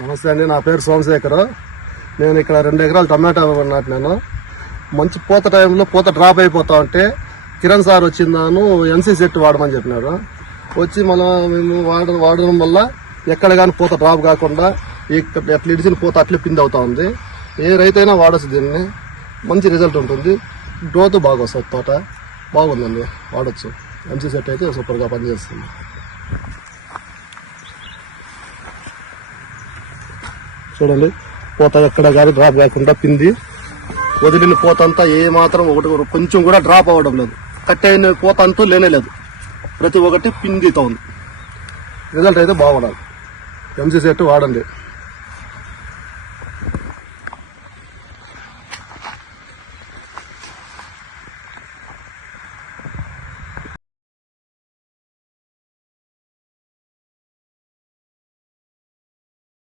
నమస్తే అండి నా పేరు సోమశేఖర్. నేను ఇక్కడ రెండు ఎకరాలు టమాటా నాటినాను. మంచి పూత టైంలో పూత డ్రాప్ అయిపోతా ఉంటే కిరణ్ సార్ వచ్చిందాను ఎన్సీ సెట్ వాడమని చెప్పినారు. వచ్చి మనం మేము వాడ వాడడం వల్ల ఎక్కడ కానీ పూత డ్రాప్ కాకుండా అట్లా ఎట్లా ఇడిచిన పూత అట్లే పిండి అవుతా ఉంది. ఏ రైతైనా వాడచ్చు దీన్ని. మంచి రిజల్ట్ ఉంటుంది. గ్రోత్ బాగా వస్తుంది తోట. బాగుందండి. వాడచ్చు. ఎన్సీ సెట్ అయితే సూపర్గా పనిచేస్తుంది. చూడండి. పూత ఎక్కడ కానీ డ్రాప్ లేకుండా పింది వదిలిన పూత అంతా ఏ మాత్రం ఒకటి కూడా కొంచెం కూడా డ్రాప్ అవ్వడం లేదు. కట్ అయిన పూత అంటూ లేనే లేదు. ప్రతి ఒక్కటి పిందితో ఉంది. రిజల్ట్ అయితే బాగుండాలి. ఎంసీ సెట్ వాడండి.